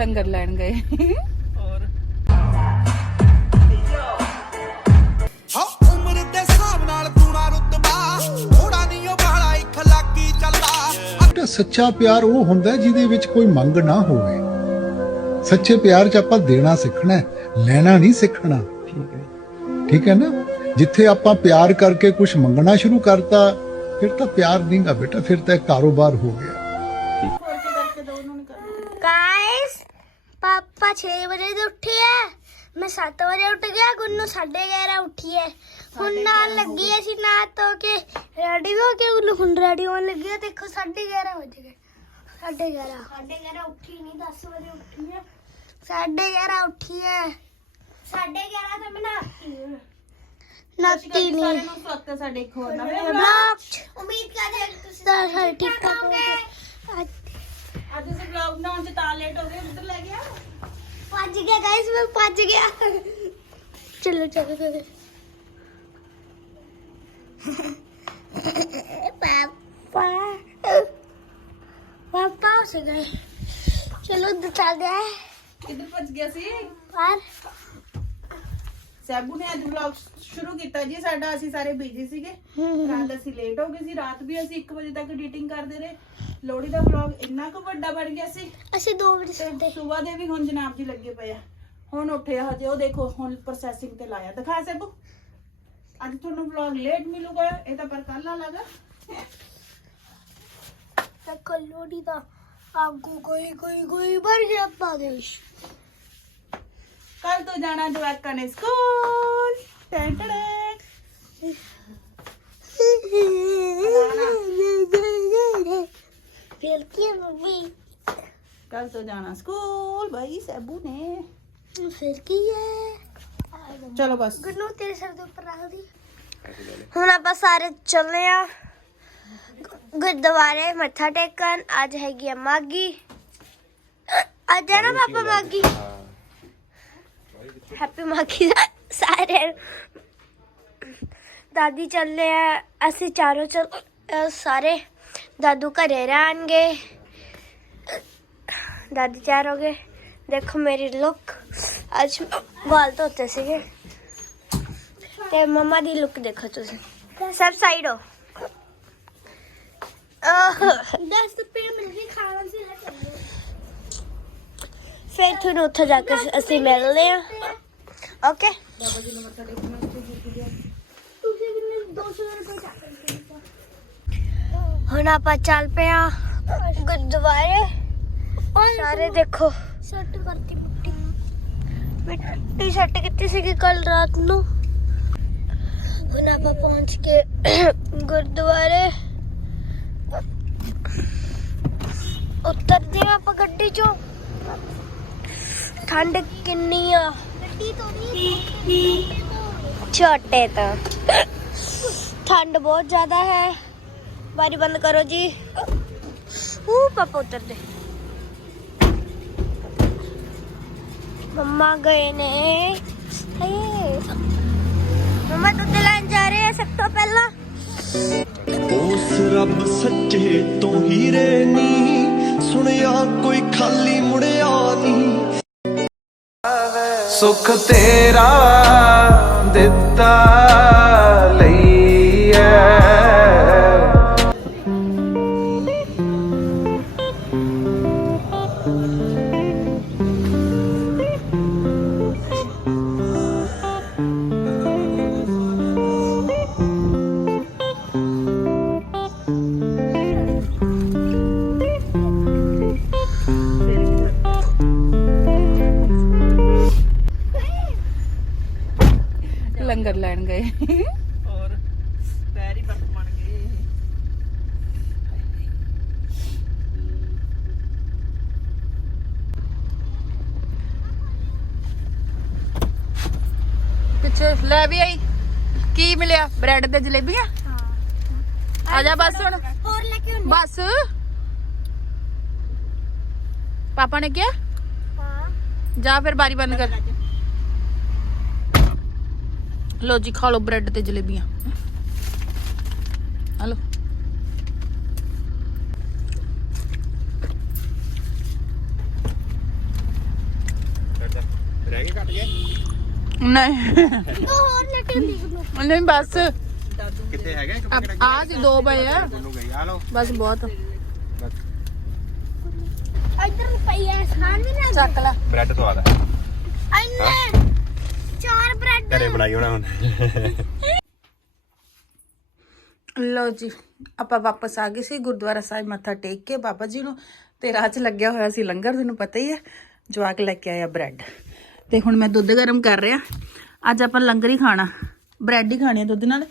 ਲੰਗਰ ਲੈਣ ਗਏ। ਹੋਰ। ਹਾਂ ਉਮਰ ਦੇ ਹਿਸਾਬ ਨਾਲ ਤੂਣਾ ਰੁਤਬਾ। ਥੋੜਾ ਨਹੀਂ ਉਹ ਬਾਲਾ ਇਖਲਾਕੀ ਚੱਲਦਾ। ਜਿਹੜਾ ਸੱਚਾ ਪਿਆਰ ਉਹ ਹੁੰਦਾ ਜਿਹਦੇ ਵਿੱਚ ਕੋਈ ਮੰਗ ਨਾ ਹੋਵੇ। ਸੱਚੇ ਪਿਆਰ 'ਚ ਆਪਾਂ ਦੇਣਾ ਸਿੱਖਣਾ ਹੈ, ਲੈਣਾ ਨਹੀਂ ਸਿੱਖਣਾ। ਠੀਕ ਹੈ। ਠੀਕ ਹੈ ਨਾ? ਜਿੱਥੇ ਆਪਾਂ ਪਿਆਰ ਕਰਕੇ ਕੁਝ ਮੰਗਣਾ ਸ਼ੁਰੂ ਕਰਤਾ ਫਿਰ ਤਾਂ ਪਿਆਰ ਨਹੀਂਗਾ ਬੇਟਾ ਫਿਰ ਤਾਂ ਇਹ ਕਾਰੋਬਾਰ ਹੋ ਗਿਆ। ਪਾਪਾ 6 ਵਜੇ ਦੇ ਉੱਠੇ ਆ ਮੈਂ 7 ਵਜੇ ਉੱਠ ਗਿਆ ਗੁੰਨੂ 11:30 ਉੱਠੀ ਹੈ ਹੁਣ ਨਾਲ ਲੱਗੀ ਅਸੀਂ ਨਾ ਧੋ ਕੇ ਰੈਡੀ ਹੋ ਕੇ ਗੁੰਨੂ ਹੁਣ ਰੈਡੀ ਹੋਣ ਲੱਗੀ ਹੈ ਦੇਖੋ 11:30 ਵਜ ਗਏ 11:30 11:30 ਉੱਠੀ ਨਹੀਂ 10 ਵਜੇ ਉੱਠੀ ਹੈ 11:30 ਉੱਠੀ ਹੈ 11:30 ਤੇ ਮੈਂ ਨਾਤੀ ਹਾਂ ਨਾਤੀ ਨਹੀਂ ਨੂੰ ਸਵਾਗਤ ਹੈ ਸਾਡੇ ਇੱਕ ਹੋਰ ਨਵੇਂ ਬਲੌਗ ਉਮੀਦ ਕਰਦੇ ਹਾਂ ਕਿ ਤੁਸੀਂ ਸਾਰੇ ਠੀਕ ਠਾਕ ਹੋਵੋਗੇ ਅੱਜ ਅਸੀਂ ਵਲੌਗ ਬਣਾਉਣ ਚ ਤਾਂ ਲੇਟ ਹੋ ਗਏ ਉੱਧਰ ਲੈ ਗਿਆ ਭੱਜ ਗਿਆ ਗਾਇਸ ਮੈਂ ਭੱਜ ਗਿਆ। ਚਲੋ ਚਲੋ ਚਲੋ। ਪਾਪਾ। ਪਾਪਾ ਉਸ ਗਏ ਚਲੋ ਚੱਲਦੇ ਆ। ਕਿੱਧਰ ਭੱਜ ਗਿਆ ਸੀ? ਪਰ ਸੈਬੂ ਨੇ ਅੱਜ ਵਲੌਗ ਸ਼ੁਰੂ ਕੀਤਾ ਜੀ ਸਾਡਾ ਅਸੀਂ ਸਾਰੇ ਬਿਜ਼ੀ ਸੀਗੇ। ਰਾਤ ਅਸੀਂ ਲੇਟ ਹੋ ਗਏ ਸੀ ਰਾਤ ਵੀ ਅਸੀਂ 1 ਵਜੇ ਤੱਕ ਐਡੀਟਿੰਗ ਕਰਦੇ ਰਹੇ। ਲੋਹੜੀ ਦਾ ਵਲੌਗ ਇੰਨਾ ਕੁ ਵੱਡਾ ਬਣ ਗਿਆ ਸੀ ਅਸੀਂ 2 ਵਜੇ ਤੇ ਸੌਂਦੇ ਸੁਬਾ ਦੇ ਵੀ ਹੁਣ ਜਨਾਬ ਜੀ ਲੱਗੇ ਪਏ ਆ। ਹੁਣ ਉੱਠੇ ਆ ਹਜੇ ਉਹ ਦੇਖੋ ਹੁਣ ਪ੍ਰੋਸੈਸਿੰਗ ਤੇ ਲਾਇਆ। ਦਿਖਾ ਸੈਬੂ। ਅੱਜ ਤੁਹਾਨੂੰ ਵਲੌਗ ਲੇਟ ਮਿਲੂਗਾ ਇਹ ਤਾਂ ਪਰ ਕੱਲ ਵਾਲਾਗਾ ਤੱਕ ਲੋੜੀ ਦਾ ਆਗੂ ਕੋਈ ਕੋਈ ਕੋਈ ਭਰ ਗਿਆ ਬਾਦਸ਼ ਕੱਲ ਤੋਂ ਜਾਣਾ ਜਵਾਕਾਂ ਨੇ ਸਕੂਲ। ਟੈਂ ਕੀ ਮੰਮੀ ਕੱਲ ਤੋਂ ਜਾਣਾ ਸਕੂਲ ਬਾਈ ਸੈਬੂ ਨੇ। ਫਿਰ ਕੀ ਹੈ? ਚਲੋ ਬਸ। ਗੁੰਨੂ ਤੇਰੇ ਸਿਰ ਦੇ ਉੱਪਰ ਰੱਖ ਦੀ। ਹੁਣ ਆਪਾਂ ਸਾਰੇ ਚੱਲੇ ਆ। ਗੁਰਦੁਆਰੇ ਮੱਥਾ ਟੇਕਣ। ਅੱਜ ਹੈਗੀ ਆ ਮਾਗੀ ਅੱਜ ਹੈ ਨਾ ਪਾਪਾ ਮਾਗੀ ਹੈਪੀ ਮਾਗੀ ਦਾ ਸਾਰੇ ਦਾਦੀ ਚੱਲੇ ਆ। ਅਸੀਂ ਚਾਰੋਂ ਚੱਲ ਅਹ ਸਾਰੇ ਦਾਦੂ ਘਰੇ ਰਹਿਣਗੇ ਦਾਦੀ ਤਿਆਰ ਹੋ ਗਏ ਦੇਖੋ ਮੇਰੀ ਲੁੱਕ ਅੱਜ ਵਾਲ ਧੋਤੇ ਸੀਗੇ ਤੇ ਮਮਾ ਦੀ ਲੁੱਕ ਦੇਖੋ ਤੁਸੀਂ ਸਭ ਸਾਈਡ ਹੋ ਦਸ ਰੁਪਏ ਮਿਲ ਗਈ ਖਾਣਾ ਸੀ ਲੈ ਚੱਲੋ ਫਿਰ ਤੁਹਾਨੂੰ ਉੱਥੇ ਜਾ ਕੇ ਅਸੀਂ ਮਿਲਦੇ ਆ ਓਕੇ ਤੁਸੀਂ ਕਿੰਨੇ 200 ਰੁਪਏ ਚੱਕ ਹੁਣ ਆਪਾਂ ਚੱਲ ਪਏ ਆ ਗੁਰਦੁਆਰੇ। ਸਾਰੇ ਦੇਖੋ। ਸੱਟ ਕਰਤੀ ਮਿੱਟੀ ਮਿੱਟੀ ਸੱਟ ਕੀਤੀ ਸੀਗੀ ਕੱਲ ਰਾਤ ਨੂੰ। ਹੁਣ ਆਪਾਂ ਪਹੁੰਚ ਕੇ ਗੁਰਦੁਆਰੇ। ਉਤਰਦੇ ਹਾਂ ਆਪਾਂ ਗੱਡੀ ਚੋਂ। ਠੰਡ ਕਿੰਨੀ ਆ। ਗੱਡੀ ਤੋਂ ਨਹੀਂ ਛੋਟੇ ਤੋਂ। ਠੰਡ ਬਹੁਤ ਜ਼ਿਆਦਾ ਹੈ। ਬਾਰੀ ਬੰਦ ਕਰੋ ਜੀ। ਉਹ ਪਾਪਾ ਉਤਰਦੇ ਮੰਮਾ ਗਏ ਨੇ। ਹਏ। ਮੰਮਾ ਦੁੱਧ ਲੈਣ ਜਾ ਰਹੇ ਆ ਸਭ ਤੋਂ ਪਹਿਲਾਂ। ਉਸ ਰੱਬ ਸੱਚੇ ਤੋਂ ਹੀਰੇ ਨੀ ਸੁਣਿਆ ਕੋਈ ਖਾਲੀ ਮੁੜਿਆ ਨੀ ਸੁਖ ਤੇਰਾ ਦਿੱਤਾ। ਲੈ ਵੀ ਆਈ। ਕੀ ਮਿਲਿਆ? ਬ੍ਰੈਡ ਤੇ ਜਲੇਬੀਆਂ? ਆ ਜਾ ਬਸ ਹੁਣ। ਹੋਰ ਲੈ ਕੇ ਬਸ। ਪਾਪਾ ਨੇ ਕਿਹਾ? ਹਾਂ। ਜਾ ਫਿਰ ਬਾਰੀ ਬੰਦ ਕਰ। ਲੋ ਜੀ। ਖਾ ਲਓ ਬ੍ਰੈਡ ਤੇ ਜਲੇਬੀਆਂ। ਹਲੋ ਹੈਗੇ ਘਟ ਗਏ। ਨਹੀਂ। ਦੋ ਹੋਰ ਲੈ ਕੇ ਦੇਖ ਲਓ ਨਹੀਂ ਬਸ। ਕਿੱਥੇ ਹੈਗੇ? ਇੱਕ ਆ ਆ ਸੀ ਦੋ ਪਏ ਆ। ਦੋਨੋਂ ਗਈ ਆ ਲਓ। ਬਸ ਬਹੁਤ। ਇੱਧਰ ਪਈ ਐ ਖਾਣ ਵੀ ਨਾ ਚੱਕ ਲੈ। ਬ੍ਰੈਡ ਤੋਂ ਆਦਾ ਇੰਨੇ ਚਾਰ ਬ੍ਰੈਡ। ਘਰੇ ਬਣਾਈ ਹੋਣਾ ਹੁਣ। ਲਓ ਜੀ ਆਪਾਂ ਵਾਪਸ ਆ ਗਏ ਸੀ ਗੁਰਦੁਆਰਾ ਸਾਹਿਬ ਮੱਥਾ ਟੇਕ ਕੇ ਬਾਬਾ ਜੀ ਨੂੰ। ਤੇ ਰਾਹ 'ਚ ਲੱਗਿਆ ਹੋਇਆ ਸੀ ਲੰਗਰ ਤੁਹਾਨੂੰ ਪਤਾ ਹੀ ਹੈ। ਜਵਾਕ ਲੈ ਕੇ ਆਇਆ ਬ੍ਰੈਡ। ਤੇ ਹੁਣ ਮੈਂ ਦੁੱਧ ਗਰਮ ਕਰ ਰਿਹਾ। ਅੱਜ ਆਪਾਂ ਲੰਗਰ ਹੀ ਖਾਣਾ। ਬ੍ਰੈਡ ਹੀ ਖਾਣੇ ਹੈ ਦੁੱਧ ਨਾਲ।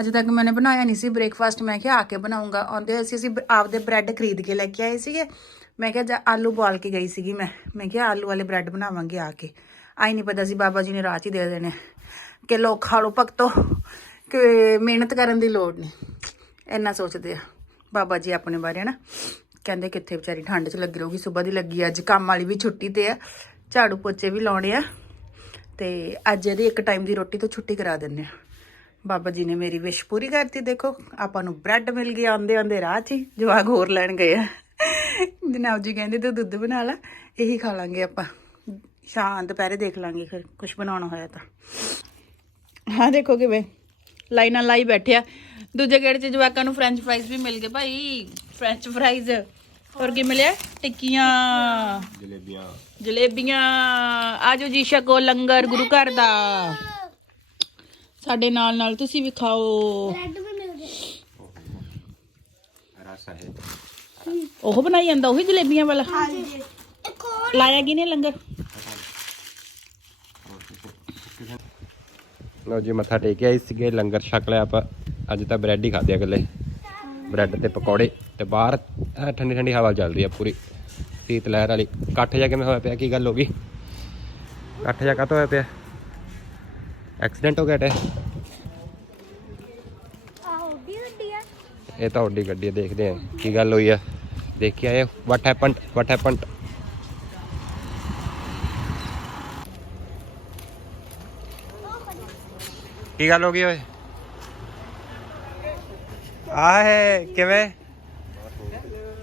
ਅਜੇ ਤੱਕ ਮੈਨੇ ਬਣਾਇਆ ਨਹੀਂ ਸੀ ਬ੍ਰੇਕਫਾਸਟ। ਮੈਂ ਕਿਹਾ ਆ ਕੇ ਬਣਾਉਂਗਾ। ਆਉਂਦੇ ਹੋਏ ਸੀ ਅਸੀਂ ਆਪਦੇ ਬ੍ਰੈਡ ਖਰੀਦ ਕੇ ਲੈ ਕੇ ਆਏ ਸੀਗੇ। ਮੈਂ ਕਿਹਾ ਜਾ ਆਲੂ ਬੋਲ ਕੇ ਗਈ ਸੀਗੀ ਮੈਂ। ਮੈਂ ਕਿਹਾ ਆਲੂ ਵਾਲੇ ਬ੍ਰੈਡ ਬਣਾਵਾਂਗੇ ਆ ਕੇ। ਆਈ ਨਹੀਂ ਪਤਾ ਸੀ ਬਾਬਾ ਜੀ ਨੇ ਰਾਤ ਹੀ ਦੇ ਦੇਣੇ। ਕਿ ਲੋ ਖਾ ਲੋ ਭਗਤੋ। ਕਿ ਮਿਹਨਤ ਕਰਨ ਦੀ ਲੋੜ ਨਹੀਂ। ਇੰਨਾ ਸੋਚਦੇ ਆ ਬਾਬਾ ਜੀ ਆਪਣੇ ਬਾਰੇ ਨਾ ਕਹਿੰਦੇ ਕਿੱਥੇ ਵਿਚਾਰੀ ਠੰਡ 'ਚ ਲੱਗੀ ਰਹੂਗੀ। ਸਵੇਰ ਦੀ ਲੱਗੀ ਅੱਜ ਕੰਮ ਵਾਲੀ ਵੀ ਛੁੱਟੀ ਤੇ ਆ। ਝਾੜੂ ਪੋਚੇ ਵੀ ਲਾਉਣੇ ਆ। ਤੇ ਅੱਜ ਇਹਦੀ ਇੱਕ ਟਾਈਮ ਦੀ ਰੋਟੀ ਤੋਂ ਛੁੱਟੀ ਕਰਾ ਦਿੰਨੇ ਆ। ਬਾਬਾ ਜੀ ਨੇ ਮੇਰੀ ਵਿਸ਼ ਪੂਰੀ ਕਰਤੀ, ਦੇਖੋ, ਆਪਾਂ ਨੂੰ ਬ੍ਰੈਡ ਮਿਲ ਗਿਆ ਆਉਂਦੇ ਆਉਂਦੇ ਰਾਹ 'ਚ ਹੀ ਜਵਾਗ ਹੋਰ ਲੈਣ ਗਏ ਆ। ਜਨਾਬ ਜੀ ਕਹਿੰਦੇ, ਤੂੰ ਦੁੱਧ ਬਣਾ ਲੈ, ਇਹੀ ਖਾ ਲਾਂਗੇ ਆਪਾਂ। ਸ਼ਾਮ ਦੁਪਹਿਰੇ ਦੇਖ ਲਾਂਗੇ ਫਿਰ ਕੁਝ ਬਣਾਉਣਾ ਹੋਇਆ ਤਾਂ। ਹਾਂ ਦੇਖੋ ਕਿਵੇਂ ਲਾਈਨਾਂ ਲਾਈ ਬੈਠਿਆ ਦੂਜੇ ਗੇੜ 'ਚ ਜਵਾਕਾਂ ਨੂੰ ਫ੍ਰੈਂਚ ਫਰਾਈਜ਼ ਵੀ ਮਿਲ ਗਏ। ਭਾਈ ਫ੍ਰੈਂਚ ਫਰਾਈਜ਼ ਹੋਰ ਕੀ ਮਿਲਿਆ? ਟਿੱਕੀਆਂ। ਜਲੇਬੀਆਂ। ਜਲੇਬੀਆਂ। ਆਜੋ ਜੀ ਛਕੋ ਲੰਗਰ ਗੁਰੂ ਘਰ ਦਾ। ਸਾਡੇ ਨਾਲ ਨਾਲ ਤੁਸੀਂ ਵੀ ਖਾਓ। ਬ੍ਰੈਡ ਵੀ ਮਿਲ ਗਏ। ਰਸ ਹੈ ਉਹ ਬਣਾਈ ਜਾਂਦਾ ਉਹੀ ਜਲੇਬੀਆਂ ਵਾਲਾ? ਇੱਕ ਹੋਰ। ਲਾਇਆ ਕਿਨੇ ਲੰਗਰ? ਲਓ ਜੀ ਮੱਥਾ ਟੇਕ ਆਏ ਸੀਗੇ ਲੰਗਰ ਛਕ ਲਿਆ ਆਪਾਂ। ਅੱਜ ਤਾਂ ਬ੍ਰੈਡ ਹੀ ਖਾਦੇ ਇਕੱਲੇ। ਬ੍ਰੈਡ ਤੇ ਪਕੌੜੇ ਤੇ ਬਾਹਰ ਠੰਡੀ ਠੰਡੀ ਹਵਾ ਚੱਲ ਰਹੀ ਆ ਪੂਰੀ। ਸੀਤ ਲਹਿਰ ਵਾਲੀ। ਇਕੱਠ ਜਾ ਕਿਵੇਂ ਹੋਇਆ ਪਿਆ? ਕੀ ਗੱਲ ਹੋ ਗਈ? ਇਕੱਠ ਜਾ ਕਾਹਤੋਂ ਹੋਇਆ ਪਿਆ? ਐਕਸੀਡੈਂਟ ਹੋ ਗਿਆ ਟੇ? ਇਹ ਤਾਂ ਤੁਹਾਡੀ ਗੱਡੀ ਦੇਖਦੇ ਆ ਕੀ ਗੱਲ ਹੋਈ ਆ। ਦੇਖ ਕੇ ਆਏ ਵਾਟ ਹੈਪਨਡ ਵਾਟ ਹੈਪਨਡ ਕੀ ਗੱਲ ਹੋ ਗਈ ਓਏ? ਆਹੇ ਕਿਵੇਂ?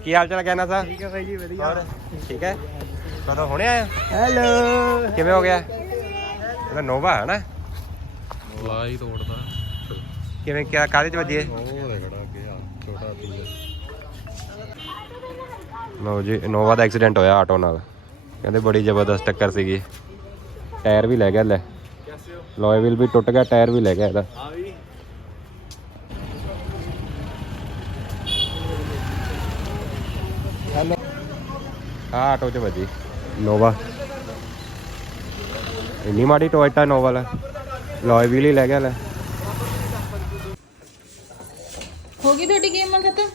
ਕੀ ਹਾਲ ਚਾਲ ਕਹਿਣਾ ਸਾ ਠੀਕ ਹੈ ਭਾਈ ਜੀ ਵਧੀਆ। ਠੀਕ ਹੈ? ਕਦੋਂ ਹੁਣੇ ਆਇਆ? ਹੈਲੋ। ਕਿਵੇਂ ਹੋ ਗਿਆ? ਇਹਦਾ ਨੋਵਾ ਹੈ ਨਾ? ਲਾਈ ਤੋੜਦਾ। ਕਿਵੇਂ ਕਿਆ ਕਾਹਦੇ ਚ ਵੱਜੀ ਇਹ ਉਹ ਦੇਖੜਾ ਅੱਗੇ ਆ ਛੋਟਾ ਪੀਆ ਲਓ ਜੀ ਇਨੋਵਾ ਦਾ ਐਕਸੀਡੈਂਟ ਹੋਇਆ ਆਟੋ ਨਾਲ। ਕਹਿੰਦੇ ਬੜੀ ਜ਼ਬਰਦਸਤ ਟੱਕਰ ਸੀਗੀ। ਟਾਇਰ ਵੀ ਲੈ ਗਿਆ ਲੈ। ਲੋਏ ਵੀਲ ਵੀ ਟੁੱਟ ਗਿਆ ਟਾਇਰ ਵੀ ਲੈ ਗਿਆ ਇਹਦਾ। ਆ ਆਟੋ 'ਚ ਵੱਜੀ। ਨੋਵਾ। ਇੰਨੀ ਮਾੜੀ ਟੋਇਟਾ ਨੋਵਾ ਲੈ। ਲੋਏ ਵੀਲ ਹੀ ਲੈ ਗਿਆ ਲੈ। ਹੋ ਗਈ ਤੁਹਾਡੀ ਗੇਮ ਖਤਮ?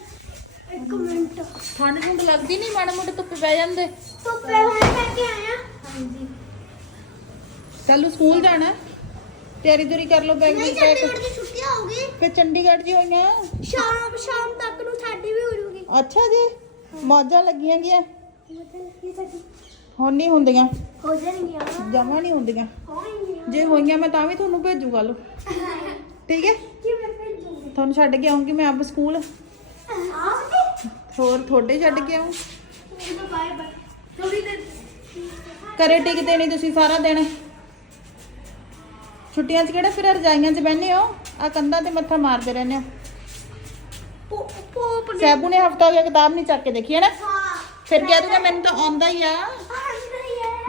ਇੱਕ ਮਿੰਟ। ਠੰਡ ਠੰਡ ਲੱਗਦੀ ਨਹੀਂ? ਮਾੜਾ ਮੋਟਾ ਧੁੱਪੇ ਬਹਿ ਜਾਂਦੇ। ਧੁੱਪੇ ਹੁਣੇ ਲੈ ਕੇ ਆਇਆ। ਹਾਂਜੀ। ਕੱਲ ਸਕੂਲ ਜਾਣਾ ਹੈ? ਤਿਆਰੀ ਤੁਰੀ ਕਰ ਲਓ ਬੈਗ ਨਹੀਂ ਵਿੱਚ ਪੈਕ ਚੰਡੀਗੜ੍ਹ ਦੀ ਫਿਰ ਚੰਡੀਗੜ੍ਹ ਜੀ ਹੋਈਆਂ। ਸ਼ਾਮ ਸ਼ਾਮ ਤੱਕ ਨੂੰ ਸਾਡੀ ਵੀ ਹੋ ਜੂਗੀ। ਅੱਛਾ ਜੀ ਮੌਜਾਂ ਲੱਗੀਆਂ ਸਾਡੀ ਹੁਣ ਨਹੀਂ ਹੁੰਦੀਆਂ। ਹੋ ਜਾਣਗੀਆਂ। ਜਮਾ ਨਹੀਂ ਹੁੰਦੀਆਂ। ਹੋਣਗੀਆਂ ਜੇ ਹੋਈਆਂ ਮੈਂ ਤਾਂ ਵੀ ਤੁਹਾਨੂੰ ਭੇਜੂ ਕੱਲ ਠੀਕ ਹੈ? ਕਿਵੇਂ ਭੇਜੂਗੀ? ਤੁਹਾਨੂੰ ਛੱਡ ਕੇ ਆਉਂਗੀ ਮੈਂ ਆਪ ਸਕੂਲ। ਹੋਰ ਤੁਹਾਡੇ ਛੱਡ ਕੇ ਆਉਂ ਥੋੜੀ ਘਰੇ ਟਿਕਦੇ ਨਹੀਂ ਤੁਸੀਂ ਸਾਰਾ ਦਿਨ। ਛੁੱਟੀਆਂ 'ਚ ਕਿਹੜਾ ਫਿਰ ਰਜਾਈਆਂ 'ਚ ਬਹਿੰਦੇ ਹੋ? ਆ ਕੰਧਾਂ ਤੇ ਮੱਥਾ ਮਾਰਦੇ ਰਹਿੰਦੇ ਹੋ। ਸੈਬੂ ਨੇ ਹਫਤਾ ਹੋ ਗਿਆ ਕਿਤਾਬ ਨਹੀਂ ਚੱਕ ਕੇ ਦੇਖੀ ਹੈ ਨਾ? ਫਿਰ ਕਹਿ ਦੂਗਾ ਮੈਨੂੰ ਤਾਂ ਆਉਂਦਾ ਹੀ ਆ।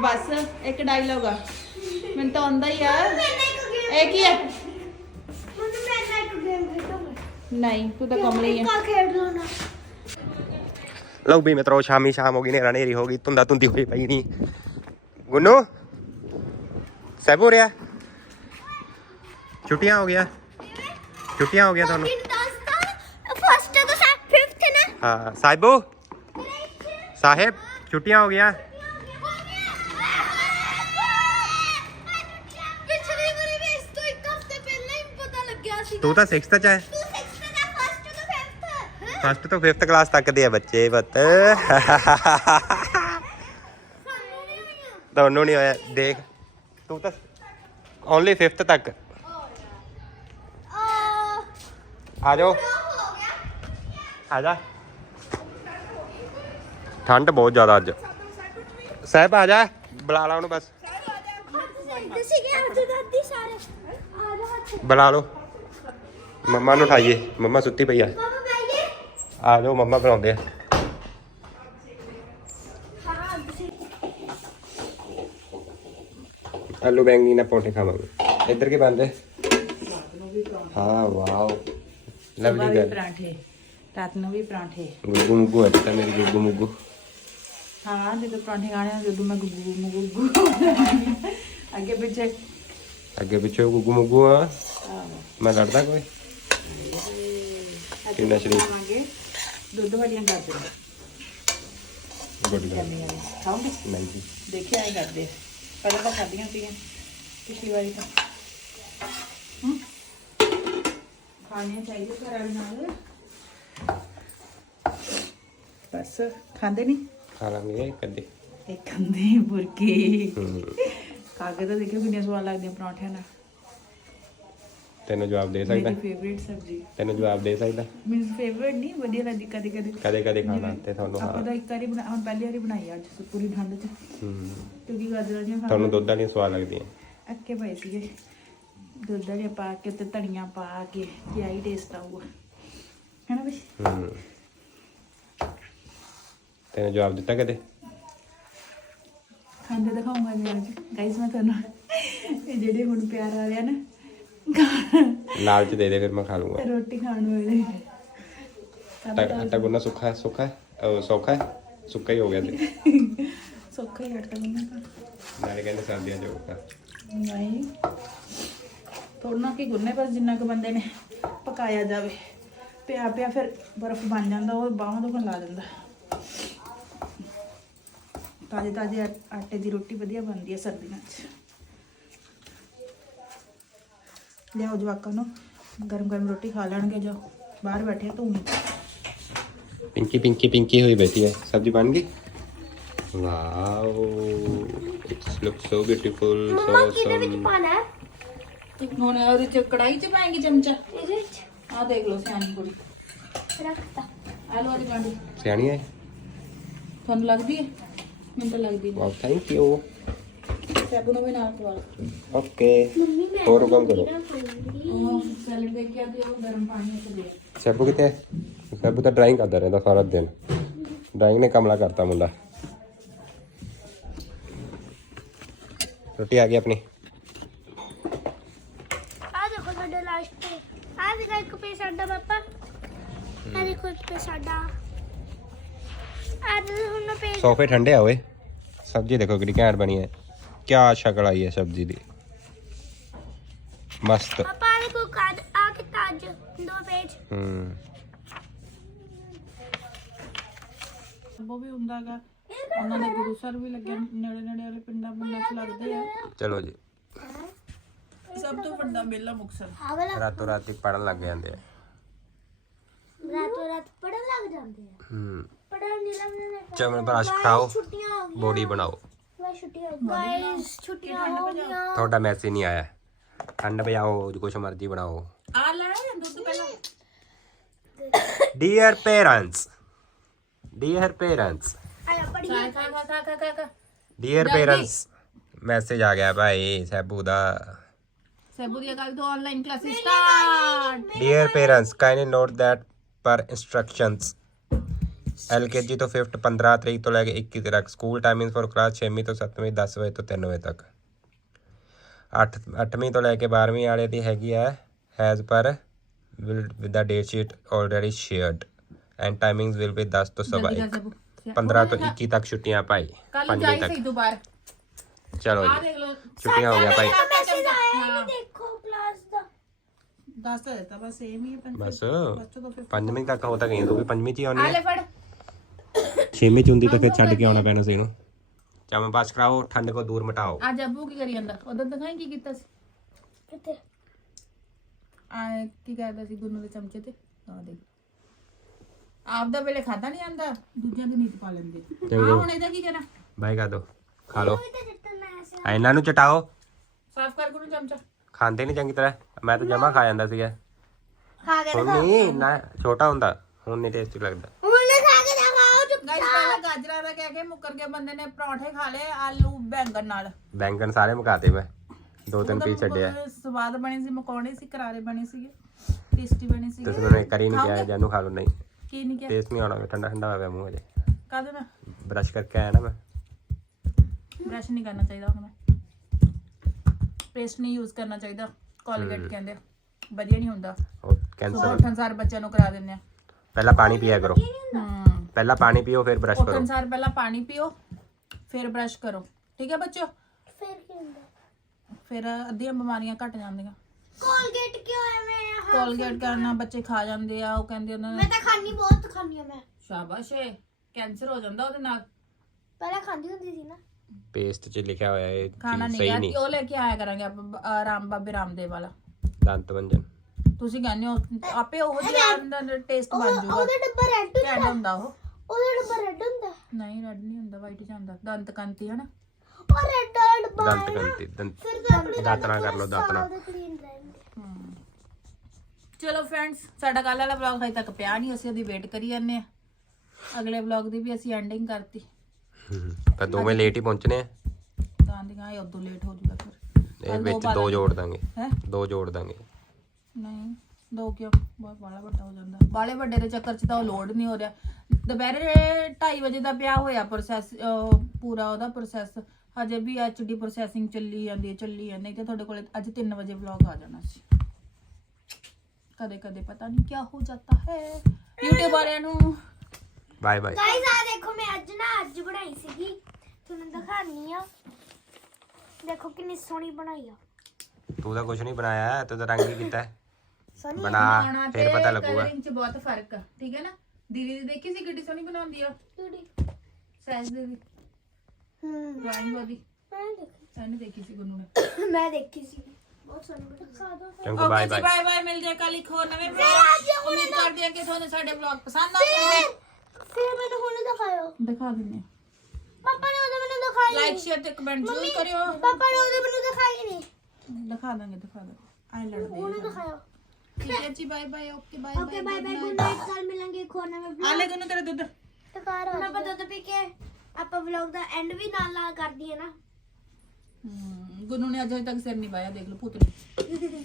ਬਸ ਇੱਕ ਡਾਇਲੋਗ ਆ। ਮੈਨੂੰ ਤਾਂ ਆਉਂਦਾ ਹੀ ਆ। ਇਹ ਕੀ ਹੈ ਮੈਨੂੰ ਮੈਂ ਇੱਕ ਗੇਮ ਖੇਡੂੰਗਾ। ਨਹੀਂ ਤੂੰ ਤਾਂ ਕਮਲੀ ਹੈ ਖੇਡ ਲਓ ਨਾ। ਲਓ ਵੀ ਮਿੱਤਰੋ ਸ਼ਾਮੀ ਸ਼ਾਮ ਹੋ ਗਈ ਨੇਰਾ ਨੇਰੀ ਹੋ ਗਈ ਧੁੰਦਾ ਧੁੰਦੀ ਹੋਈ ਪਈ ਨਹੀਂ ਗੁੰਨੂ ਸਭ ਹੋ ਰਿਹਾ? ਛੁੱਟੀਆਂ ਹੋ ਗਿਆ ਛੁੱਟੀਆਂ ਹੋ ਗਿਆ ਤੁਹਾਨੂੰ। ਫਸਟ ਤੋਂ ਸਾ 5th ਨਾ। ਹਾਂ ਸਾਹਿਬੋ? ਸਾਹਿਬ ਛੁੱਟੀਆਂ ਹੋ ਗਿਆ ਪਿਛਲੀ ਵਾਰੀ ਵੀ ਇਸ ਤੋਂ ਇੱਕ ਹਫ਼ਤੇ ਪਹਿਲਾਂ ਹੀ ਪਤਾ ਲੱਗਿਆ ਸੀ ਤੂੰ ਤਾਂ 6th ਚ ਹੈ ਤੂੰ 6th ਦਾ ਫਸਟ ਤੋਂ 5th ਹੈ ਫਸਟ ਤੋਂ 5th ਕਲਾਸ ਤੱਕ ਦੇ ਆ ਬੱਚੇ ਬੱਤ ਸਾਨੂੰ ਨਹੀਂ ਹੋਈਆਂ ਤੁਹਾਨੂੰ ਨਹੀਂ ਹੋਇਆ ਦੇਖ ਤੂੰ ਤਾਂ ਓਨਲੀ 5th ਤੱਕ ਆ ਆ ਜਾਓ ਹੋ ਗਿਆ ਆ ਜਾ ਠੰਡ ਬਹੁਤ ਜ਼ਿਆਦਾ ਅੱਜ। ਸਾਹਿਬ ਆ ਜਾ ਬੁਲਾ ਲਾ ਉਹਨੂੰ ਬਸ। ਬੁਲਾ ਲਓ। ਮੰਮਾ ਨੂੰ ਉਠਾਈਏ ਮੰਮਾ ਸੁੱਤੀ ਪਈ ਆ। ਆ ਜਾਓ ਮੰਮਾ ਬਣਾਉਂਦੇ ਆ। ਆਲੂ ਬੈਂਗਣੀ ਨਾਲ ਪਰੌਂਠੇ ਖਾਵਾਂਗੇ। ਇੱਧਰ ਕੀ ਬੰਦੇ ਹਾਂ ਵਾਓ। ਲਵਲੀ ਗੱਲ। ਪਰਾਂਠੇ ਰਾਤ ਨੂੰ ਵੀ ਪਰਾਂਠੇ। ਗੁੱਗੂ ਮੁੱਗੂ ਅੱਜ ਤਾਂ ਮੇਰੀ ਗੁੱਗੂ ਮੁੱਗੂ। ਹਾਂ ਜਦੋਂ ਪਰਾਂਠੇ ਖਾਣੇ ਆ ਜਦੋਂ ਮੈਂ ਗੁੱਗੂ ਮੁੱਗੂ ਅੱਗੇ ਪਿੱਛੇ। ਅੱਗੇ ਪਿੱਛੇ ਗੁੱਗੂ ਮੁੱਗੂ ਆ। ਮੈਂ ਲੜਦਾ ਕੋਈ? ਕਿੰਨਾ ਸ਼ਰੀਫ ਦੁੱਧ ਵਾਲੀਆਂ ਕਰਦੇ ਗੁੱਡ ਗੱਲ। ਖਾਓਗੇ? ਨਹੀਂ ਜੀ। ਦੇਖਿਆ ਇਹ ਕਰਦੇ। ਪਹਿਲਾਂ ਤਾਂ ਖਾਧੀਆਂ ਸੀਗੀਆਂ। ਪਿਛਲੀ ਵਾਰੀ ਤਾਂ? ਖਾਣੀਆਂ ਚਾਹੀਦੀਆਂ ਘਰ ਵਾਲੇ ਨਾਲ। ਬਸ। ਖਾਂਦੇ ਨਹੀਂ? ਖਾ ਲਾਂਗੇ ਕਦੇ। ਇਹ ਖਾਂਦੇ ਬੁਰਕੀ। ਕਾਗੇ ਤਾਂ ਦੇਖਿਓ ਕਿੰਨੀਆਂ ਸਵਾਦ ਲੱਗਦੀਆਂ ਪਰੌਂਠਿਆਂ ਨਾਲ। ਤੈਨੂੰ ਜਵਾਬ ਦੇ ਸਕਦਾ? ਮੇਰੀ ਫੇਵਰੇਟ ਸਬਜ਼ੀ। ਤੈਨੂੰ ਜਵਾਬ ਦੇ ਸਕਦਾ? ਮੇਰੀ ਫੇਵਰੇਟ ਨਹੀਂ ਵਧੀਆ ਲੱਗਦੀ ਕਦੇ ਕਦੇ। ਕਦੇ ਕਦੇ ਖਾਣਾ ਤੇ ਤੁਹਾਨੂੰ ਆਪਾਂ ਤਾਂ ਇੱਕ ਵਾਰੀ ਬਣਾ ਹੁਣ ਪਹਿਲੀ ਵਾਰੀ ਬਣਾਈ ਅੱਜ ਪੂਰੀ ਠੰਡ 'ਚ। ਹੂੰ। ਕਿਉਂਕਿ ਗਾਜਰਾਂ ਦੀਆਂ ਤੁਹਾਨੂੰ ਦੁੱਧ ਵਾਲੀਆਂ ਸਵਾਦ ਲੱਗਦੀਆਂ। ਅੱਕੇ ਪਏ ਸੀਗੇ। ਦੁੱਧ ਵਾਲੀਆਂ ਪਾ ਕੇ ਤੇ ਧਨੀਆ ਪਾ ਕੇ ਕੀ ਆਈ ਟੇਸਟ ਆਊਗਾ। ਹੈਨਾ ਬਈ? ਹੂੰ। ਤੈਨੂੰ ਜਵਾਬ ਦਿੱਤਾ ਕਦੇ? ਖਾਂਦੇ ਦਿਖਾਉਂਗਾ ਜੀ ਅੱਜ। ਗਾਈਸ ਮੈਂ ਤੁਹਾਨੂੰ ਇਹ ਜਿਹੜੇ ਹੁਣ ਪਿਆਰ ਆ ਰਿਹਾ ਨਾ ਲਾਲਚ ਦੇ ਦੇ ਫਿਰ ਮੈਂ ਖਾ ਲੂੰਗਾ। ਰੋਟੀ ਖਾਣ ਵੇਲੇ। ਆਟਾ ਆਟਾ ਗੁੰਨਾ ਸੁੱਖਾ ਹੈ ਸੁੱਖਾ ਹੈ? ਸੌਖਾ ਹੈ? ਸੁੱਕਾ ਹੀ ਹੋ ਗਿਆ ਤੇ ਸੌਖਾ ਹੀ ਆਟਾ ਗੁੰਨਣਾ ਤਾਂ। ਨਾਲੇ ਕਹਿੰਦੇ ਸਰਦੀਆਂ ਚ ਔਖਾ ਨਹੀਂ। ਥੋੜਾ ਕਿ ਗੁੰਨੇ ਬਸ ਜਿੰਨਾ ਕੁ ਬੰਦੇ ਨੇ ਪਕਾਇਆ ਜਾਵੇ। ਪਿਆ ਪਿਆ ਫਿਰ ਬਰਫ਼ ਬਣ ਜਾਂਦਾ ਉਹ ਬਾਹਾਂ ਤੋਂ ਲਾ ਦਿੰਦਾ। ਤਾਜ਼ੇ ਤਾਜ਼ੇ ਆ- ਆਟੇ ਦੀ ਰੋਟੀ ਵਧੀਆ ਬਣਦੀ ਹੈ ਸਰਦੀਆਂ 'ਚ। ਲਿਆਓ ਜਵਾਕਾਂ ਨੂੰ ਗਰਮ ਗਰਮ ਰੋਟੀ ਖਾ ਲੈਣਗੇ ਜਾਓ ਬਾਹਰ ਬੈਠੇ ਆ 'ਚ ਪਿੰਕੀ ਪਿੰਕੀ ਪਿੰਕੀ ਹੋਈ ਬੈਠੀ ਹੈ। ਸਬਜ਼ੀ ਬਣ ਗਈ? Wow it's look so beautiful mumma so ਕਿਹਦੇ ਵਿੱਚ ਸਮ ਪਾਣਾ ਹੈ ਹੁਣ ਉਹਦੇ 'ਚ ਕੜਾਈ 'ਚ ਪਾਏਂਗੇ ਚਮਚਾ? ਇਹਦੇ ਵਿੱਚ? ਆਹ ਦੇਖ ਲਓ ਸਿਆਣੀ ਕੁੜੀ। ਰੱਖਤਾ। ਆ ਲਓ ਅੱਜ ਕਾਂਡੀ ਸਿਆਣੀ ਹੈ ਤੁਹਾਨੂੰ ਲੱਗਦੀ ਹੈ? ਮੈਨੂੰ ਤਾਂ ਲੱਗਦੀ ਨਹੀਂ। ਵਾਓ ਥੈਂਕ ਯੂ ਸੈਬੂ ਨੂੰ ਵੀ ਨਾਲ ਪਵਾ ਲਓ ਓਕੇ ਹੋਰ ਕੰਮ ਕਰੋ। ਉਹ ਸੈਲਡ ਦੇ ਕੇ ਆ ਤੇ ਉਹ ਗਰਮ ਪਾਣੀ ਵਿੱਚ ਦੇ ਸੈਬੂ ਕਿਤੇ ਹੈ ਸੈਬੂ ਤਾਂ ਡਰਾਇੰਗ ਕਰਦਾ ਰਹਿੰਦਾ ਸਾਰਾ ਦਿਨ। ਡਰਾਇੰਗ ਨੇ ਕਮਲਾ ਕਰਤਾ ਮੁੰਡਾ। ਰੋਟੀ ਆ ਗਈ ਆਪਣੀ। ਆ ਦੇਖੋ ਸਾਡਾ ਲਾਸਟ ਆ ਦੇਖੋ ਇੱਕ ਪੇ ਸਾਡਾ ਪਾਪਾ। ਆ ਦੇਖੋ ਇੱਕ ਪੇ ਸਾਡਾ ਹੁਣ ਪੇ ਸੋਫੇ ਠੰਡੇ ਆ ਓਏ। ਸਬਜ਼ੀ ਦੇਖੋ ਕਿੰਨੀ ਘੈਂਟ ਬਣੀ ਹੈ। ਕਿਆ ਸ਼ਕਲ ਆਈ ਹੈ ਸਬਜ਼ੀ ਦੀ। ਮਸਤ। ਪਾਪਾ ਆ ਦੇਖੋ ਕਾਜ ਆ ਕੇ ਤਾਜ ਦੋ ਪੇਜ। ਹੂੰ। ਉਹ ਵੀ ਹੁੰਦਾਗਾ ਉਹਨਾਂ ਦੇ ਗੁਰੂ ਸਰ ਵੀ ਲੱਗੇ ਨੇੜੇ ਨੇੜੇ ਵਾਲੇ ਪਿੰਡਾਂ ਪਿੰਡਾਂ 'ਚ ਲੱਗਦੇ ਆ। ਚਲੋ ਜੀ। ਸਭ ਤੋਂ ਵੱਡਾ ਮੇਲਾ ਮੁਕਸਰ ਆ ਵਾਲਾ ਰਾਤੋਂ ਰਾਤੀ ਪੜਨ ਲੱਗ ਜਾਂਦੇ ਆ। ਰਾਤੋਂ ਰਾਤ ਪੜਨ ਲੱਗ ਜਾਂਦੇ ਆ। ਹੂੰ। ਪੜਨ ਨਹੀਂ ਲੱਗਦੇ ਚਮਨ ਬਰਸ਼ ਖਾਓ ਛੁੱਟੀਆਂ ਹੋ ਗਈਆਂ। ਬੋਡੀ ਬਣਾਓ। ਮੈਂ ਛੁੱਟੀਆਂ ਗਾਇਸ ਛੁੱਟੀਆਂ ਹੋ ਗਈਆਂ। ਤੁਹਾਡਾ ਮੈਸੇਜ ਨਹੀਂ ਆਇਆ। ਠੰਡ ਪਜਾਓ ਜੋ ਕੁਛ ਮਰਜ਼ੀ ਬਣਾਓ। ਆ ਲੈ ਦੁੱਧ ਪਹਿਲਾਂ। ਡੀਅਰ ਪੇਰੈਂਟਸ ਡੀਅਰ ਪੇਰੈਂਟਸ ਆਇਆ ਪੜੀ ਡੀਅਰ ਪੇਰੈਂਟਸ ਮੈਸੇਜ ਆ ਗਿਆ ਭਾਈ ਸੈਬੂ ਦਾ। ਸੈਬੂ ਦੀਆਂ ਕੱਲ ਤੋਂ online classes start dear parents kindly note that ਪਰ instructions LKG ਤੋਂ 5th 15 ਤਰੀਕ ਤੋਂ ਲੈ ਕੇ 21 ਤੱਕ ਸਕੂਲ ਟਾਈਮਿੰਗ ਫॉर ਕਲਾਸ 6ਵੀਂ ਤੋਂ 7ਵੀਂ 10 ਵਜੇ ਤੋਂ 3 ਵਜੇ ਤੱਕ। 8 8ਵੀਂ ਤੋਂ ਲੈ ਕੇ 12ਵੀਂ ਵਾਲੇ ਦੀ ਹੈਗੀ ਹੈ ਹੈਜ਼ ਪਰ with the date sheet already shared and timings will be 10 ਤੋਂ ਸਵਾ 1 ਸੈਬੂ 15 ਤੋਂ 21 ਤੱਕ ਛੁੱਟੀਆਂ ਭਾਈ ਕੱਲ 5ਵੀਂ ਜਾਈ ਤੱਕ। ਸਹੀ ਦੁਬਾਰ। ਚਲੋ ਜੀ ਛੁੱਟੀਆਂ ਹੋ ਗਿਆ ਭਾਈ। ਮੈਸੇਜ ਆਇਆ ਹੀ ਨਹੀਂ ਦੇਖੋ ਕਲਾਸ ਦਾ। ਦੱਸ ਤਾਂ ਦਿੱਤਾ ਬਸ ਸੇਮ ਹੀ ਹੈ ਪੰਜ ਬਸ। ਤੋਂ ਫਿਰ ਪੰਜਵੀਂ ਤੱਕ ਹੋ ਤਾਂ ਗਈ ਤੂੰ ਵੀ ਪੰਜਵੀਂ ਚ ਹੀ ਆਉਣੀ ਹੈ ਲੈ ਫੜ ਛੇਵੀਂ ਚ ਹੁੰਦੀ ਤਾਂ ਫਿਰ ਛੱਡ ਕੇ ਆਉਣਾ ਪੈਣਾ ਸੀ ਇਹਨੂੰ। ਚਾਵੇਂ ਪਾਸ ਕਰਾਓ ਠੰਡ ਕੋ ਦੂਰ ਮਟਾਓ। ਆ ਜੱਬੂ ਕੀ ਕਰੀ ਜਾਂਦਾ? ਉਦੋਂ ਦਿਖਾਈ ਕੀ ਕੀਤਾ ਸੀ? ਕਿੱਥੇ? ਆ ਕੀ ਕਰਦਾ ਸੀ ਗੁੰਨੂ ਦੇ ਚਮਚੇ ਤੇ? ਆ ਦੇਖ। ਆਪ ਦਾ ਵੇਲੇ ਖਾਦਾ ਨਹੀਂ ਆਂਦਾ ਦੂਜਿਆਂ ਦੇ ਨੀਤ ਪਾ ਲੈਂਦੇ। ਆ ਹੁਣ ਇਹਦਾ ਕੀ ਕਰਾਂ? ਬਾਈ ਕਰ ਦੋ ਖਾ ਆ ਇਹਨਾਂ ਨੂੰ ਚਟਾਓ। ਸਾਫ਼ ਕਰ ਗੁੰਨੂ ਚਮਚਾ। ਖਾਂਦੇ ਨਹੀਂ ਚੰਗੀ ਤਰ੍ਹਾਂ। ਮੈਂ ਤਾਂ ਜਮਾ ਖਾ ਜਾਂਦਾ ਸੀਗਾ। ਖਾ ਕੇ ਨਾ ਛੋਟਾ ਹੁੰਦਾ ਹੁਣ ਨਹੀਂ ਟੇਸਟੀ ਲੱਗਦਾ ਹੁਣ ਖਾ ਕੇ ਦਿਖਾਓ ਚੁੱਪ ਗਾਇਸ ਪਹਿਲਾਂ ਗਾਜਰਾਂ ਦਾ ਕਹਿ ਕੇ ਮੁੱਕਰ ਕੇ ਬੰਦੇ ਨੇ ਪਰੌਂਠੇ ਖਾ ਲਏ ਆਲੂ ਬੈਂਗਣ ਨਾਲ। ਬੈਂਗਣ ਸਾਰੇ ਮੁਕਾਤੇ ਮੈਂ। ਦੋ ਤਿੰਨ ਪੀਸ ਛੱਡਿਆ ਸਵਾਦ ਬਣੇ ਸੀ ਮਕੌੜੇ ਸੀ ਕਰਾਰੇ ਬਣੇ ਸੀਗੇ ਟੇਸਟੀ ਬਣੇ ਸੀਗੇ। ਤੁਸੀਂ ਮੈਨੂੰ ਇੱਕ ਵਾਰੀ ਨਹੀਂ ਕਿਹਾ ਜਾਨੂੰ ਖਾ ਲਓ ਨਹੀਂ। ਕੀ ਨਹੀਂ ਕਿਹਾ? ਟੇਸਟ ਨਹੀਂ ਆਉਣਾ ਠੰਡਾ ਠੰਡਾ ਹੋਇਆ ਮੂੰਹ ਅਜੇ ਕਾਹਦੇ ਨਾਲ? ਬ੍ਰਸ਼ ਕਰਕੇ ਆਇਆ ਨਾ ਮੈਂ। ਬ੍ਰਸ਼ ਨਹੀਂ ਕਰਨਾ ਚਾਹੀਦਾ ਹੁਣ ਪੇਸਟ ਨਹੀਂ ਯੂਜ਼ ਕਰਨਾ ਚਾਹੀਦਾ ਕੋਲਗੇਟ ਕਹਿੰਦੇ। ਵਧੀਆ ਨਹੀਂ ਹੁੰਦਾ। ਉਹ ਕੈਂਸਰ ਉੱਠਣ ਸਾਰ ਬੱਚਿਆਂ ਨੂੰ ਕਰਾ ਦਿੰਦੇ ਆ। ਪਹਿਲਾਂ ਪਾਣੀ ਪੀਆ ਕਰੋ। ਹਮ ਪਹਿਲਾਂ ਪਾਣੀ ਪੀਓ ਫਿਰ ਬ੍ਰਸ਼ ਕਰੋ। ਉੱਠਣ ਸਾਰ ਪਹਿਲਾਂ ਪਾਣੀ ਪੀਓ ਫਿਰ ਬ੍ਰਸ਼ ਕਰੋ। ਠੀਕ ਹੈ ਬੱਚੋ ਫਿਰ ਕੀ ਹੁੰਦਾ? ਫਿਰ ਅੱਧੀਆਂ ਬਿਮਾਰੀਆਂ ਘਟ ਜਾਂਦੀਆਂ। ਕੋਲਗੇਟ ਕਿਉਂ ਐਵੇਂ ਆ? ਕੋਲਗੇਟ ਕਰਨਾ ਬੱਚੇ ਖਾ ਜਾਂਦੇ ਆ ਉਹ ਕਹਿੰਦੇ ਉਹਨਾਂ ਨੇ ਮੈਂ ਤਾਂ ਖਾਣੀ ਬਹੁਤ ਖਾਣੀ ਆ ਮੈਂ। ਸ਼ਾਬਾਸ਼ ਏ ਕੈਂਸਰ ਹੋ ਜਾਂਦਾ ਉਹਦੇ ਨਾਲ। ਪਹਿਲਾਂ ਖਾਂਦੀ ਹੁੰਦੀ ਸੀ ਨਾ। ਪੇਸਟ 'ਚ ਲਿਖਿਆ ਹੋਇਆ ਇਹ ਖਾਣਾ ਚੀਜ਼ ਨਹੀਂ ਸਹੀ ਨਹੀਂ। ਉਹ ਲੈ ਕੇ ਆਇਆ ਕਰਾਂਗੇ ਆਪਾਂ ਅਹ ਰਾਮ ਬਾਬੇ ਰਾਮਦੇਵ ਵਾਲਾ। ਦੰਤ ਮੰਜਨ ਤੁਸੀਂ ਕਹਿੰਦੇ ਹੋ ਆਪੇ ਉਹ ਜਿਹਾ ਟੇਸਟ ਬਣ ਜਾਊਗਾ। ਉਹਦਾ ਡੱਬਾ ਰੈੱਡ ਹੁੰਦਾ ਉਹ। ਉਹਦਾ ਡੱਬਾ ਰੈੱਡ ਹੁੰਦਾ। ਨਹੀਂ ਰੈਡ ਨਹੀਂ ਹੁੰਦਾ ਵਾਈਟ ਜਾਂਦਾ। ਦੰਤ ਕੰਤੀ ਹਨਾ? ਉਹ ਰੈੱਡ ਵਾਲਾ ਡੱਬਾ ਦੰਤ ਕੰਤੀ ਦੰਤ ਫਿਰ ਤਾਂ ਆਪਣੇ ਦਾਤਨਾ ਕਰ ਲਓ ਕਲੀਨ ਰਹਿਣਗੇ। ਚਲੋ ਫਰੈਂਡਸ ਸਾਡਾ ਕੱਲ ਵਾਲਾ ਵਲੌਗ ਹਜੇ ਤੱਕ ਪਿਆ ਨਹੀਂ ਅਸੀਂ ਉਹਦੀ ਵੇਟ ਕਰੀ ਜਾਂਦੇ ਆ ਅਗਲੇ ਵਲੌਗ ਦੀ ਵੀ ਅਸੀਂ ਐਂਡਿੰਗ ਕਰਤੀ। ਹਮ, ਪਰ ਦੋਵੇਂ ਲੇਟ ਹੀ ਪਹੁੰਚਨੇ ਆ। ਤਾਂ ਦੀਆਂ ਇਹ ਉਦੋਂ ਲੇਟ ਹੋ ਜੂਗਾ ਫਿਰ। ਇਹ ਵਿੱਚ ਦੋ ਜੋੜ ਦਾਂਗੇ। ਹੈ? ਦੋ ਜੋੜ ਦਾਂਗੇ। ਨਹੀਂ। ਦੋ ਕਿਉਂ? ਬਹੁਤ ਬਾਲਾ ਵੱਡਾ ਹੋ ਜਾਂਦਾ। ਬਾਲੇ ਵੱਡੇ ਦੇ ਚੱਕਰ 'ਚ ਤਾਂ ਉਹ ਲੋਡ ਨਹੀਂ ਹੋ ਰਿਹਾ। ਦੁਪਹਿਰੇ 2:30 ਵਜੇ ਦਾ ਪਿਆ ਹੋਇਆ ਪ੍ਰੋਸੈਸ ਪੂਰਾ ਉਹਦਾ ਪ੍ਰੋਸੈਸ ਹਜੇ ਵੀ ਐਚਡੀ ਪ੍ਰੋਸੈਸਿੰਗ ਚੱਲੀ ਜਾਂਦੀ ਹੈ ਚੱਲੀ ਜਾਂਦੀ ਨਹੀਂ ਤੇ ਤੁਹਾਡੇ ਕੋਲ ਅੱਜ 3 ਵਜੇ ਵਲੌਗ ਆ ਜਾਣਾ ਸੀ। ਕਦੇ ਕਦੇ ਪਤਾ ਨਹੀਂ ਕੀ ਹੋ ਜਾਂਦਾ ਹੈ। YouTube ਵਾਲਿਆਂ ਨੂੰ ਬਾਏ ਬਾਏ ਗਾਇਸ ਆ ਦੇਖੋ ਮੈਂ ਅੱਜ ਨਾ ਅੱਜ ਬਣਾਈ ਸੀਗੀ। ਤੁਹਾਨੂੰ ਦਿਖਾਣੀ ਆ। ਦੇਖੋ ਕਿੰਨੀ ਸੋਹਣੀ ਬਣਾਈ ਆ। ਤੂੰ ਤਾਂ ਕੁਝ ਨਹੀਂ ਬਣਾਇਆ ਤੂੰ ਤਾਂ ਰੰਗ ਹੀ ਕੀਤਾ। ਹੈ। ਸੋਹਣੀ ਬਣਾ ਬਣਾਉਣਾ ਫਿਰ ਤੇ ਪਤਾ ਲੱਗੂਗਾ। coloring 'ਚ ਬਹੁਤ ਫ਼ਰਕ ਆ ਠੀਕ ਹੈ ਨਾ? ਦੀਦੀ ਦੀ ਦੇਖੀ ਸੀ ਕਿੱਡੀ ਸੋਹਣੀ ਬਣਾਉਂਦੀ ਆ? ਕਿਹੜੀ? ਸਹਿਜ ਦੀ ਹੂੰ। ਡਰਾਇੰਗ ਉਹਦੀ ਮੈਂ ਦੇਖੀ। ਸਹਿਜ ਦੇਖੀ ਸੀ ਗੁੰਨੂ ਨੇ। ਮੈਂ ਦੇਖੀ ਸੀ। ਬਹੁਤ ਸੋਹਣੀ ਬਣਾਈ ਦਿਖਾ ਦੋ ਚੰਗੋ ਬਾਏ ਬਾਏ ਬਾਏ ਬਾਏ ਮਿਲ ਜੇ ਕੱਲ ਇੱਕ ਹੋਰ ਨਵੇਂ ਵਲੌਗ ਉਮੀਦ ਕਰਦੇ ਹਾਂ ਕਿ ਤੁਹਾਨੂੰ ਸਾਡੇ ਵਲੌਗ ਪਸੰਦ ਆਉਣਗੇ। ਫਿਰ ਮੈਨੂੰ ਹੁਣ ਦਿਖਾਓ ਦਿਖਾ ਦਿੰਨੇ ਪਾਪਾ ਨੇ ਉਹਦੇ ਮੈਨੂੰ ਦਿਖਾਈ ਲਾਈਕ ਸ਼ੇਅਰ ਤੇ ਕਮੈਂਟ ਜ਼ਰੂਰ ਕਰਿਓ। ਪਾਪਾ ਨੇ ਉਹਦੇ ਮੈਨੂੰ ਦਿਖਾਈ ਨਹੀਂ ਦਿਖਾ ਦਾਂਗੇ ਦਿਖਾ ਦਾਂਗੇ। ਆਈ ਲੜਦੇ ਹੁਣ ਆ। ਠੀਕ ਹੈ ਜੀ bye bye okay bye okay bye bye good night ਕੱਲ ਮਿਲਾਂਗੇ ਇੱਕ ਹੋਰ ਨਵੇਂ ਆ ਲੈ ਗੁੰਨੂ ਤੇਰਾ ਦੁੱਧ ਟਕਾਰ ਹੁਣ ਆਪਾਂ ਦੁੱਧ ਪੀ ਕੇ ਆਪਾਂ ਵਲੌਗ ਦਾ ਐਂਡ ਵੀ ਨਾਲ ਨਾਲ ਕਰ ਦਈਏ ਨਾ ਹਮ, ਗੁੰਨੂ ਨੇ ਅਜੇ ਤੱਕ ਸਿਰ ਨਹੀਂ ਪਾਇਆ ਦੇਖ ਲਓ ਪੁੱਤ ਨੇ